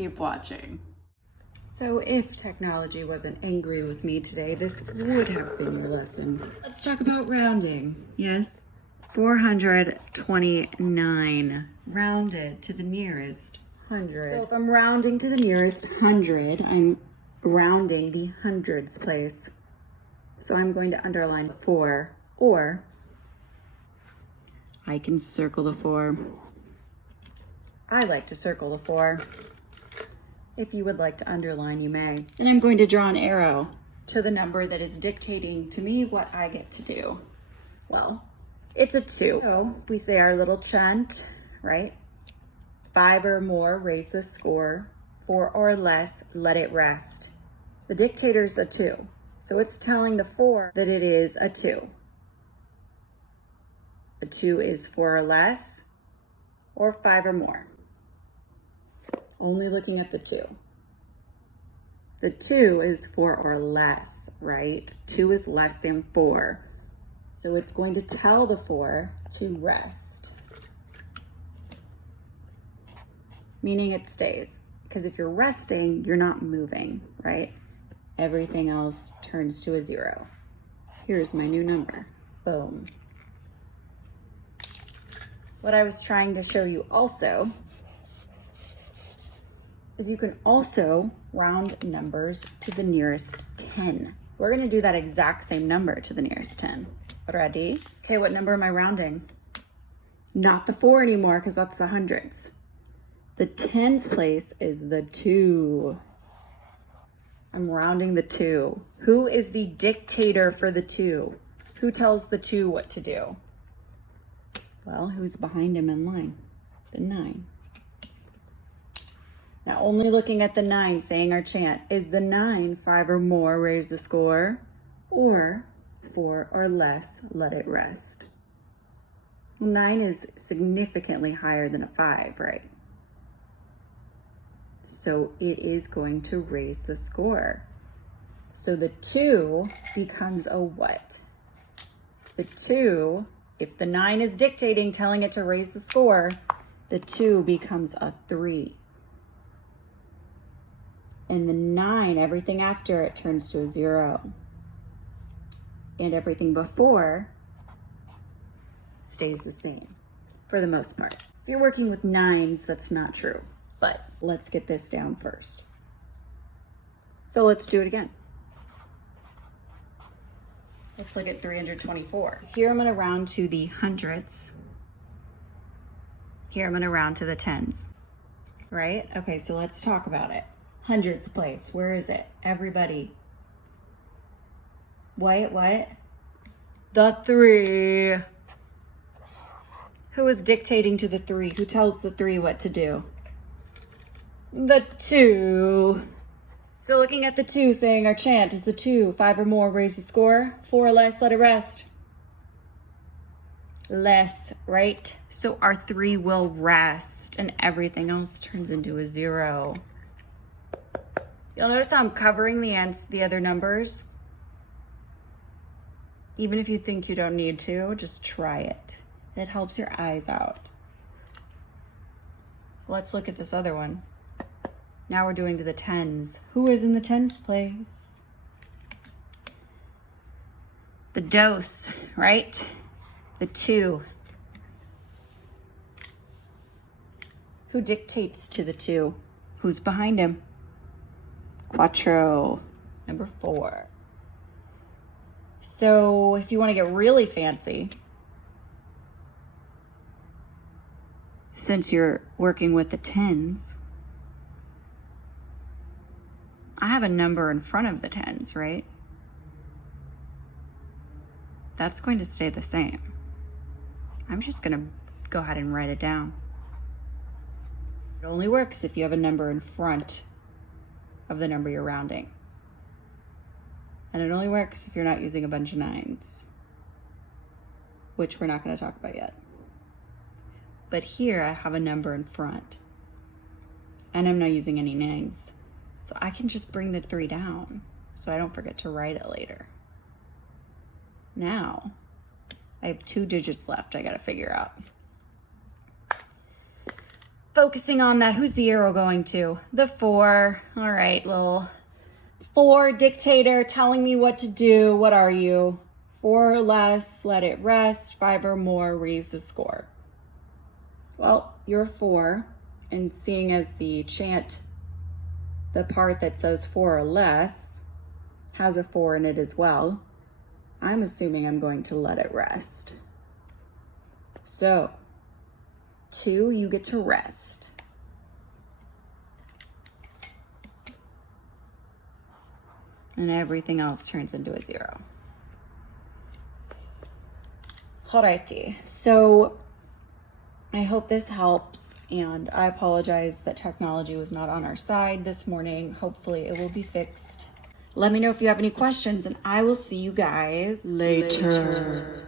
keep watching. So if technology wasn't angry with me today, this would have been your lesson. Let's talk about rounding. Yes? 429 rounded to the nearest 100. So if I'm rounding to the nearest 100, I'm rounding the hundreds place. So I'm going to underline 4, or I can circle the 4. I like to circle the 4. If you would like to underline, you may. And I'm going to draw an arrow to the number that is dictating to me what I get to do. Well, it's a 2. So we say our little chant, right? 5 or more, raise the score. 4 or less, let it rest. The dictator is a 2. So it's telling the 4 that it is a 2. A 2 is 4 or less, or 5 or more. Only looking at the 2. The 2 is 4 or less, right? 2 is less than 4. So it's going to tell the 4 to rest. Meaning it stays. Because if you're resting, you're not moving, right? Everything else turns to a 0. Here's my new number. Boom. What I was trying to show you also is you can also round numbers to the nearest 10. We're gonna do that exact same number to the nearest 10. Ready? Okay, what number am I rounding? Not the 4 anymore, because that's the hundreds. The tens place is the 2. I'm rounding the 2. Who is the dictator for the 2? Who tells the 2 what to do? Well, who's behind him in line? The 9. Now, only looking at the 9, saying our chant, is the 9 5 or more, raise the score, or 4 or less, let it rest? 9 is significantly higher than a 5, right? So it is going to raise the score. So the 2 becomes a what? The 2, if the 9 is dictating, telling it to raise the score, the 2 becomes a 3. And the 9, everything after it turns to a 0. And everything before stays the same for the most part. If you're working with 9s, that's not true. But let's get this down first. So let's do it again. Let's look at 324. Here I'm gonna round to the hundreds. Here I'm gonna round to the tens, right? Okay, so let's talk about it. Hundreds place, where is it? Everybody. What? The 3. Who is dictating to the 3? Who tells the 3 what to do? The 2. So looking at the 2, saying our chant is the 2. 5 or more, raise the score. 4 or less, let it rest. Less, right? So our 3 will rest and everything else turns into a 0. You'll notice how I'm covering the other numbers. Even if you think you don't need to, just try it. It helps your eyes out. Let's look at this other one. Now we're doing to the tens. Who is in the tens place? The dos, right? The 2. Who dictates to the 2? Who's behind him? Quattro, number 4. So if you want to get really fancy, since you're working with the tens, I have a number in front of the tens, right? That's going to stay the same. I'm just going to go ahead and write it down. It only works if you have a number in front of the number you're rounding. And it only works if you're not using a bunch of 9s, which we're not going to talk about yet. But here I have a number in front and I'm not using any 9s. So I can just bring the 3 down so I don't forget to write it later. Now I have 2 digits left I got to figure out. focusing on that. Who's the arrow going to? The 4. All right, little 4 dictator telling me what to do. What are you? 4 or less, let it rest. 5 or more, raise the score. Well, you're 4, and seeing as the chant, the part that says 4 or less, has a 4 in it as well, I'm assuming I'm going to let it rest. So, 2, you get to rest. And everything else turns into a 0. Alrighty, so I hope this helps, and I apologize that technology was not on our side this morning. Hopefully it will be fixed. Let me know if you have any questions, and I will see you guys later.